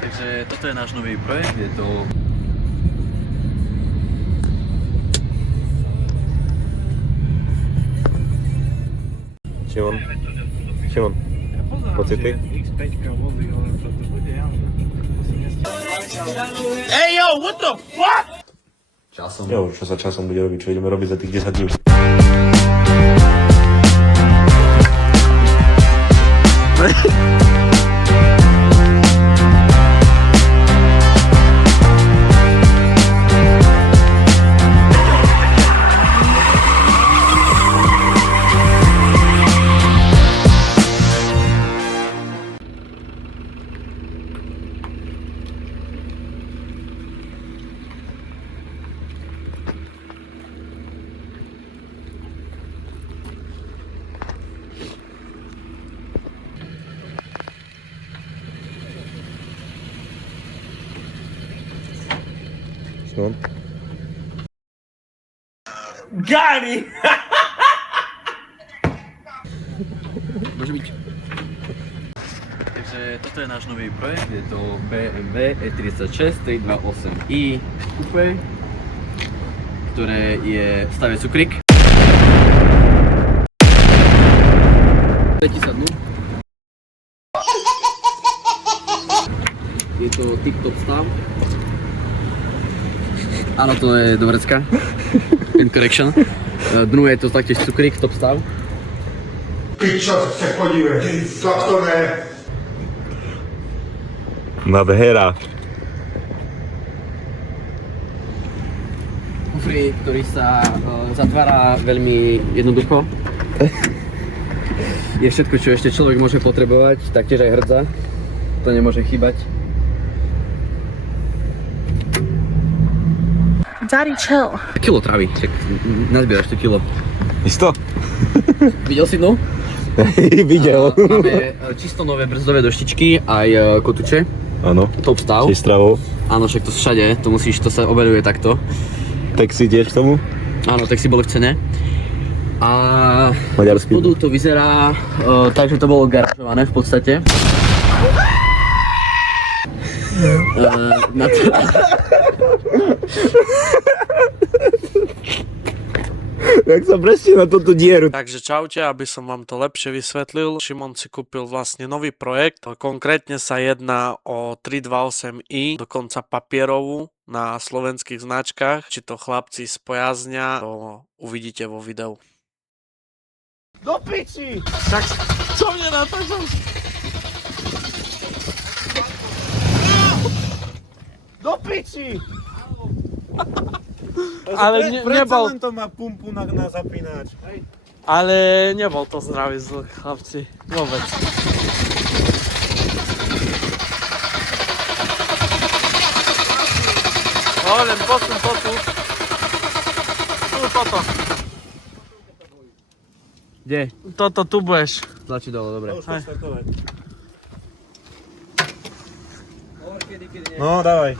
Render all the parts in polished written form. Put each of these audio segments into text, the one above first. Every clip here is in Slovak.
Takže toto je náš nový projekt, je to... Šimon, pocity? Hey yo, what the fuck? Časom. Jo, čo sa časom bude robiť, čo ideme robiť za tých 10 dní. Šimon? Got it! Môže byť. Takže toto je náš nový projekt, je to BMW E36 328i Coupe, ktoré je v stave cukrík. Letí sa dnu. Je to tip-top stav. Áno, to je do vrecka. Incorrection. Dnu je to taktiež cukrík, top stav. Pičo, se podívej, tak to ne. Nadhera. Kufri, ktorý sa zatvára veľmi jednoducho. Je všetko, čo ešte človek môže potrebovať, taktiež aj hrdza. To nemôže chýbať. Daddy, chill. Kilo trávy, tak nazbieraš to kilo. Isto? Videl si dnu? Videl. Máme čisto nové brzdové doštičky, aj kotuče. Áno. Top stav. Tiež stravou. Áno, však to všade, to sa overuje takto. Taxi tiež k tomu? Áno, tak si bolo v cene. A Maďarský. spodu to vyzerá tak, že to bolo garážované v podstate. Na to... Jak sa presne na túto dieru. Takže čaute, aby som vám to lepšie vysvetlil. Šimon si kúpil vlastne nový projekt. Konkrétne sa jedná o 328i, dokonca papierovú na slovenských značkách. Či to chlapci spojaznia, to uvidíte vo videu. Do piči! Tak čo mne natáčam? Do piči! Ale nebol, len to má pumpu na zapínač. ale nebol to zdravý zvuk, chlapci. Vôbec. Len posun to tu. Tu toto. Kde? Toto tu budeš. Tlačí dole, dobre. No, dávaj.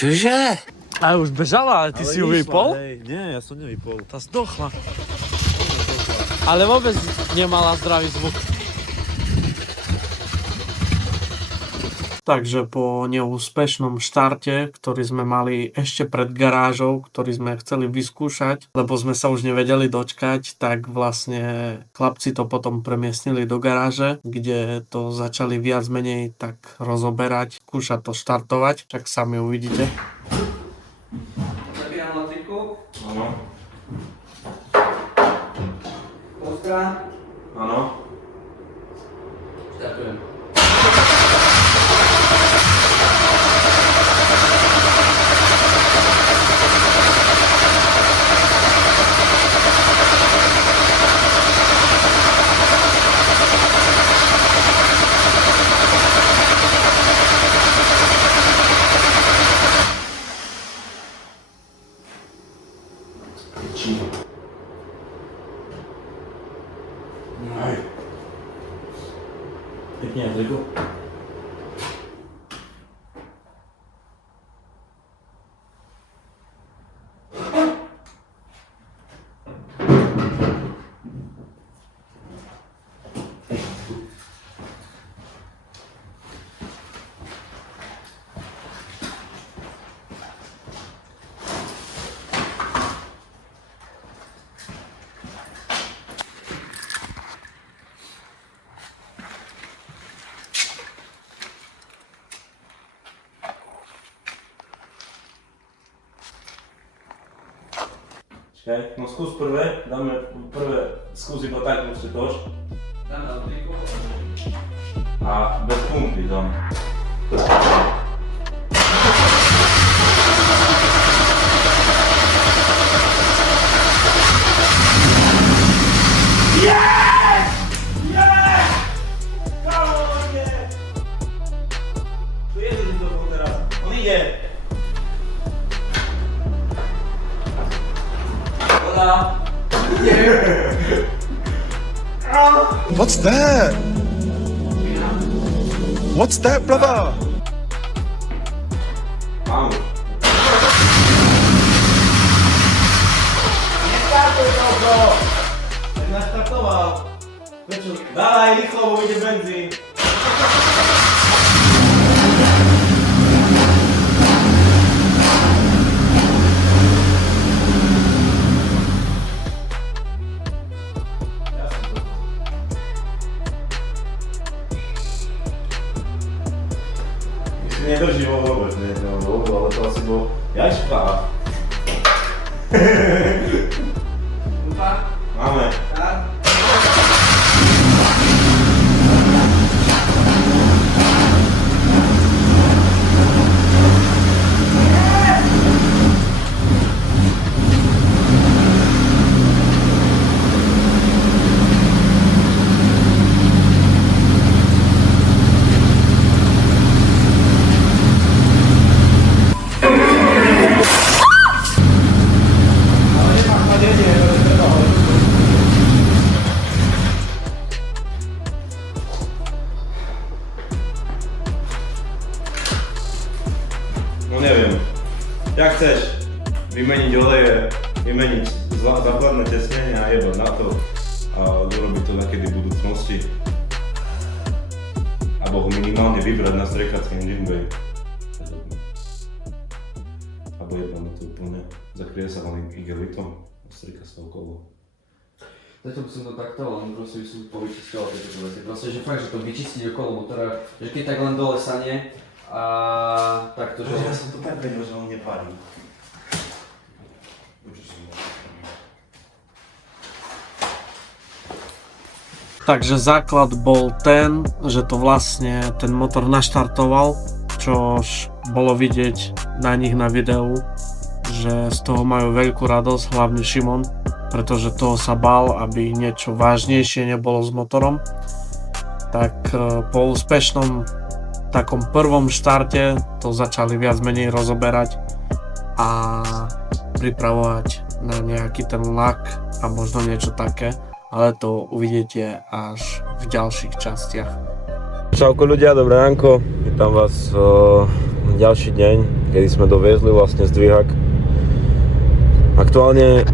Čože? A už bežala, ale ty si ju vypol? Nie, ja som nevypol. Tá zdochla. Ale vôbec nemala zdravý zvuk. Takže po neúspešnom štarte, ktorý sme mali ešte pred garážou, ktorý sme chceli vyskúšať, lebo sme sa už nevedeli dočkať, tak vlastne chlapci to potom premiestnili do garáže, kde to začali viac menej tak rozoberať, skúšať to štartovať, tak sami uvidíte. Zabíjam latrinku. Áno. Polska. Áno. Štartujem. Pekne, Andrejko. Čakaj, no skús prvé, dáme prvé, skús iba tak, proste toč. A bez pumpy dám. Yes! Yes! Come on, yeah! Tu jedzie do toho teraz, on ide! What's that? What's that, brother? Mám. Nestartuj to, bro! Tak naštartoval. Prečo? Dávaj rýchlo, bo ide benzín. Nedrží ho vôbec, ale to asi bol jaj špát. Máme. No neviem, jak chceš vymeniť oleje, vymeniť základné tesnenie a jebať na to a urobiť to nakedy v budúcnosti. Alebo ho minimálne vybrať na striekací engine bay. Alebo jebať na to úplne, zakrie sa vám igelitom a strieka sa okolo. Zatiaľ by som to takto, len proste by som povyčistil tieto veci. Proste, že fakt, že to vyčistiť okolo motora, že keď tak len dole sane a takto, že... Ja som to tak vedel, že on nepárí. Takže základ bol ten, že to vlastne ten motor naštartoval, čož bolo vidieť na nich na videu, že z toho majú veľkú radosť, hlavne Šimon, pretože toho sa bál, aby niečo vážnejšie nebolo s motorom. Tak po úspešnom takom prvom štarte to začali viac menej rozoberať a pripravovať na nejaký ten lak a možno niečo také, ale to uvidíte až v ďalších častiach. Čauko ľudia, dobré ránko. Vítam vás ďalší deň, kedy sme doviezli vlastne zdvihák. Aktuálne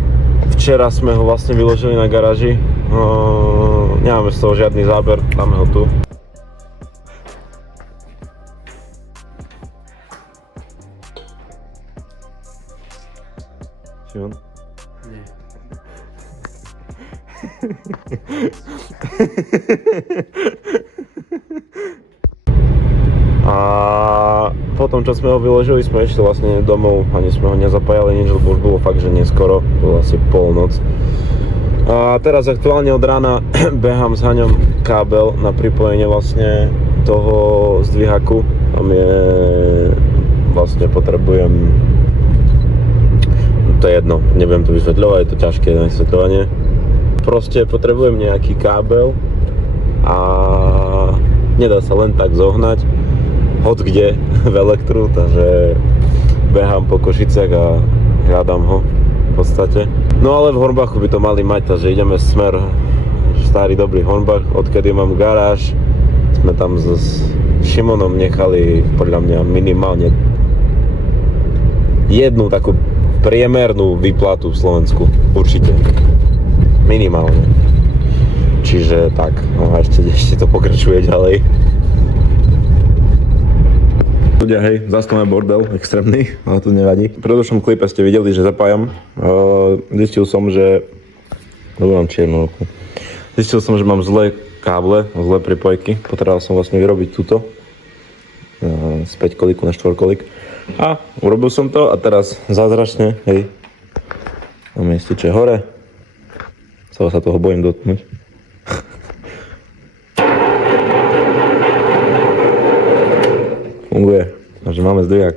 včera sme ho vlastne vyložili na garáži. Nemáme z toho žiadny záber, dáme ho tu. Šimon? Nie. A potom, čo sme ho vyložili, sme išli vlastne domov, ani sme ho nezapájali nič, lebo už bolo fakt, že neskoro, bolo asi polnoc. A teraz aktuálne od rána behám s Haňom kábel na pripojenie vlastne toho zdvihaku. Tam je, vlastne potrebujem, to je jedno, nebudem to vysvetľovať, je to ťažké na vysvetľovanie. Proste potrebujem nejaký kábel a nedá sa len tak zohnať hoď kde v elektru, takže behám po Košiciach a hľadám ho v podstate. No ale v Hornbachu by to mali mať, takže ideme smer starý dobrý Hornbach, odkedy mám garáž, sme tam s Šimonom nechali podľa mňa minimálne jednu takú priemernú výplatu v Slovensku. Určite. Minimálne. Čiže tak, no a ešte to pokračuje ďalej. Ľudia, hej, zas to máme bordel extrémny, ale to nevadí. V predošlom klipe ste videli, že zapájam. Zistil som, že... Dovolám čiernu ruku. Zistil som, že mám zlé káble, zlé pripojky. Potreboval som vlastne vyrobiť túto. Z 5 kolíku na 4 kolík. A urobil som to a teraz zázračne, hej, máme ističe hore. Celé sa toho bojím dotknúť. Funguje, takže máme zdvihák.